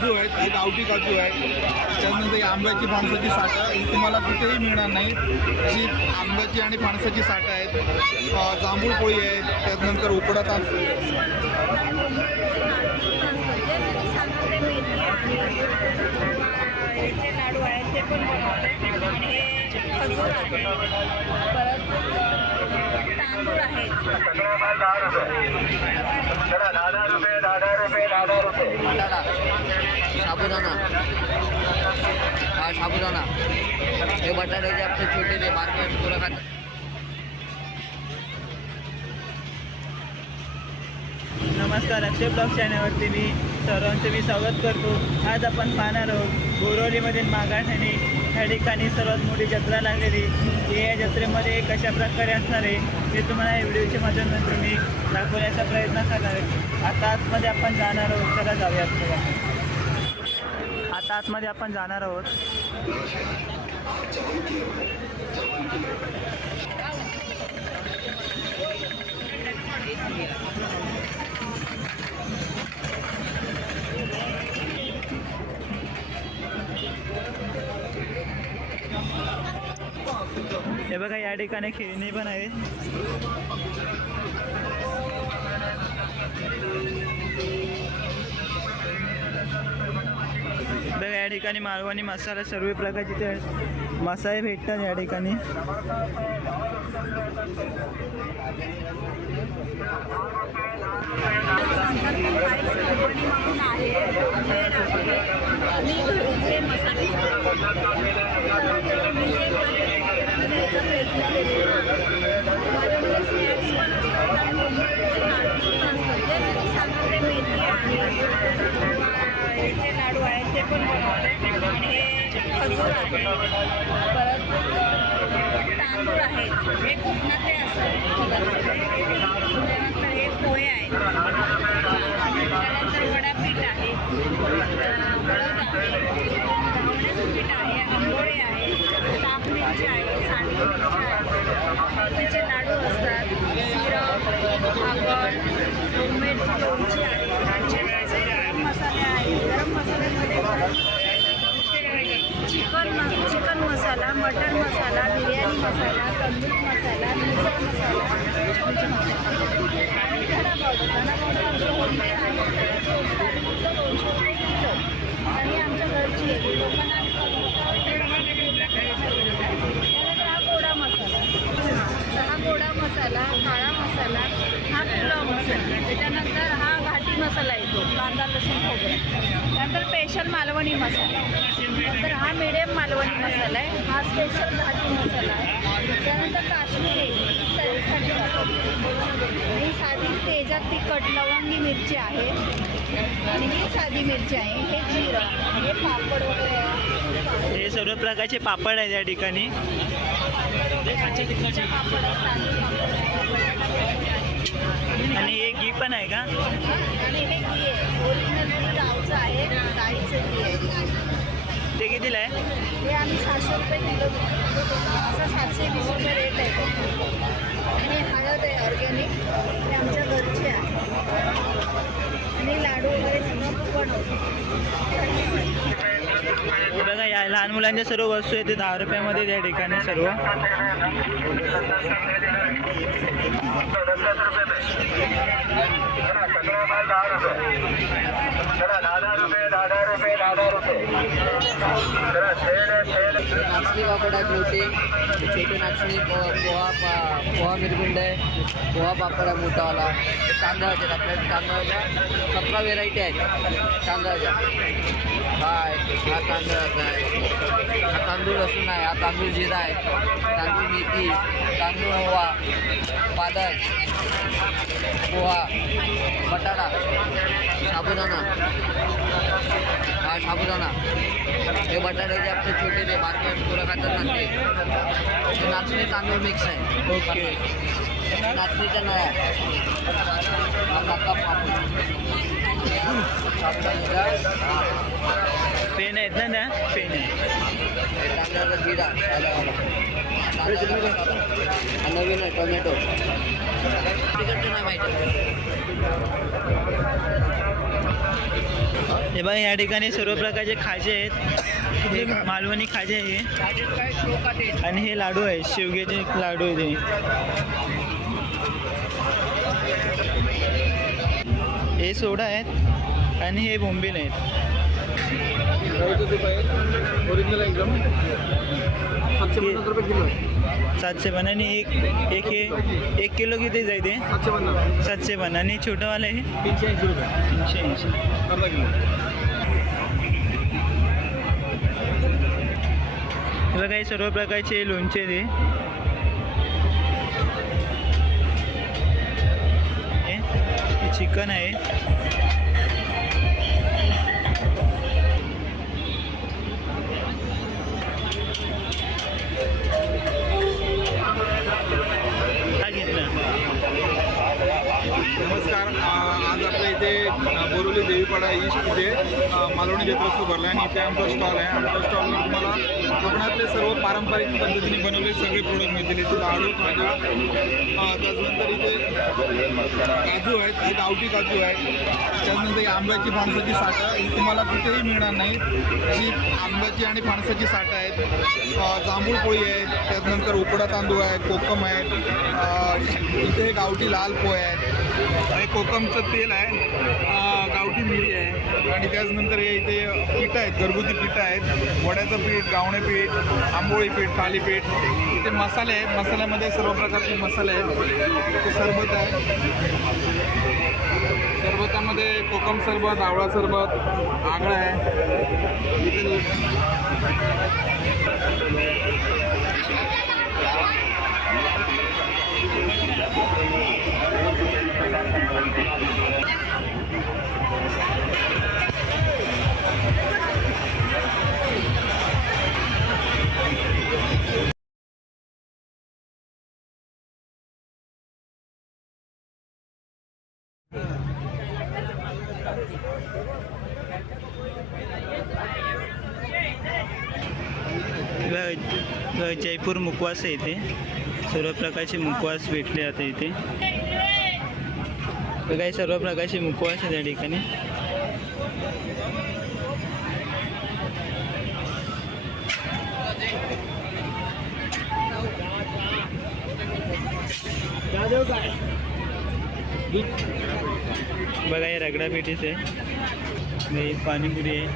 काजू आहेत, हे गावठी काजू आहे. त्यानंतर ही आंब्याची फणसाची साठं ही तुम्हाला कुठेही मिळणार नाही. अशी आंब्याची आणि फणसाची साठं आहेत. जांभूळ पोळी आहे, त्यानंतर उकडा तांदूळ याचे लाडू आहेत ते पण बनवते. आणि हे खजूर आहे, परत तांदूळ आहेत. बटाटा, साबुदाणा, हा साबुदाणा, हे बटाट्याचे आपले छोटे ते मार्केट पुरं खातात. नमस्कार, अक्षय ब्लॉग चॅनलवरती मी सर्वांचं स्वागत करतो. आज आपण पाहणार आहोत बोरिवलीमधील मागाठाणे ह्या ठिकाणी सर्वात मोठी जत्रा लागलेली. या जत्रेमध्ये कशा प्रकारे असणार आहे हे तुम्हाला या व्हिडिओच्या माध्यमातून मी दाखवण्याचा प्रयत्न करणार आहे. आता आतमध्ये आपण जाणार आहोत. चला जाऊयात बघा. आता आतमध्ये आपण जाणार आहोत. हे बघा, या ठिकाणी खेळणी पण आहे. बघा, या ठिकाणी मालवणी मसाला सर्व प्रकारचे ते मसाले भेटतात या ठिकाणी. याचे लाडू आहेत ते पण बनवते. आणि हे खजूर आहे, परत तांदूळ आहेत, हे कोकणातले असतात पदार्थ. त्यानंतर हे पोहे आहेत, त्यानंतर वडापीठ आहे, हळद आहे, धावण्याचं पीठ आहे, आंबोळे आहे, ताक मिरची आहे, सांडगी मिरची आहे, मेथीचे लाडू असतात, सिरप, पापड, मिरची लोणची आहे, गरम मसाले आहे. गरम मसाल्यामध्ये चिकन मसाला, मटन मसाला, बिर्याणी मसाला, तंदूर मसाला, मिसळ मसाला, छोले मसाला आणि धना पावडर. धना पावडर आमचं होममेड आहे. सगळं 200 रुपये किलो आणि आमच्या घरची आहे. लोकांना त्यानंतर हा गोडा मसाला, हा गोडा मसाला, काळा मसाला, हा पुलाव मसाला. त्याच्यानंतर हा घाटी मसाला येतो, कांदा लसूण खोबरं. त्यानंतर स्पेशल मालवणी मसाला. नंतर हा मिडियम मालवणी मसाला आहे. हा स्पेशल घाटी मसाला आहे. त्यानंतर काश्मीरी तरीसाठी ही साधी तेजात तिखट लवंगी मिरची आहे आणि ही साधी मिरची आहे. हे जिरं, हे पापड वगैरे आहे. हे सर्व प्रकारचे पापड आहेत या ठिकाणी. पापड आणि हे घी पण आहे का? आणि हे घी आहे, ओरिजिनल घी गावचं आहे, गाईचं घी आहे. ते कितीला आहे? हे आम्ही 700 रुपये किलो विकतो. असा 720 रुपये रेट आहे. आणि हळद आहे ऑर्गॅनिक, ते आमच्या घरची आहे. आणि लाडू वगैरे सगळं बनवतो. बघा, या लहान मुलांच्या सर्व वस्तू आहेत ते 10 रुपयामध्ये त्या ठिकाणी सर्व. नाचणी पापड आहेत मोठे, छोटे नाचणी, पोहा मिरगुंड आहे, पोहा पापड आहे मोठावाला. तांदळाचे आहेत आपल्या तांदळाच्या 17 व्हेरायटी आहेत तांदळाच्या. हा तांदळाचा आहे, हा तांदूळ लसूण आहे, हा तांदूळ जिरा आहे, तांदूळ मेथी, तांदूळ ओवा, पालक, पोहा, बटाटा, साबुदाणा, हा साबुदाणा, हे बटाट्याचे आपले छोटे ते मार्केट पुरं खातात ना ते नाचणी तांदूळ मिक्स आहे. ओके. नाचणीच्या नळ्या, हा मका पापड, पेन आहेत ना त्या? पेन आहे. तांदळाचा जिरा, नवीन आहे टोमॅटो. तिकडचं नाही माहिती. हे बघा या ठिकाणी सर्व प्रकारचे खाजे आहेत. हे मालवणी खाजे आहे आणि हे लाडू आहे, शेवग्याचे लाडू आहे ते. हे सोडा आहेत आणि हे बोंबील आहेत. ओरिजिनल एकदम 750 रुपये किलो आहे. 750 आणि एक किलो किती जाईल ते? 750 आणि छोटंवालं आहे 380 रुपये 380. अर्धा किलो. हे बघा हे सर्व प्रकारचे लोणचे ते. हे चिकन आहे. काय घेतलं? नमस्कार. आज आपल्या इथे बोरिवली देवीपाडा ईस्ट इथे मालवणी जत्रोत्सव भरला आणि इथे आमचा स्टॉल आहे. आमच्या स्टॉलवर तुम्हाला कोकणातले सर्व पारंपरिक पद्धतीने बनवलेले सगळे प्रोडक्ट मिळतील. इथे लाडू काजू, त्याच्यानंतर इथे काजू आहेत, हे गावठी काजू आहेत. त्याच्यानंतर ही आंब्याची फणसाची साठं ही तुम्हाला कुठेही मिळणार नाही. अशी आंब्याची आणि फणसाची साठं आहेत. जांभूळ पोळी आहेत, त्याच्यानंतर उकडा तांदूळ आहे, कोकम आहेत. इथे गावठी लाल पोहे आहेत, हे कोकमचं तेल आहे, गावठी मिरी आहे आणि त्याचनंतर हे इथे पिठं आहेत, घरगुती पिठं आहेत. वड्याचं पीठ, गावणे पीठ, आंबोळी पीठ, थालीपीठ. इथे मसाले आहेत, मसाल्यामध्ये सर्व प्रकारचे मसाले आहेत. इथे सरबत आहे, सरबतामध्ये कोकम सरबत, आवळा सरबत, आगळं आहे. इथे जयपूर मुखवास आहे. इथे सर्व प्रकारचे मुखवास भेटले आता इथे. काही सर्व प्रकारचे मुखवास आहे त्या ठिकाणी. बघा हे रगडा पेटीस आहे, पाणीपुरी आहे.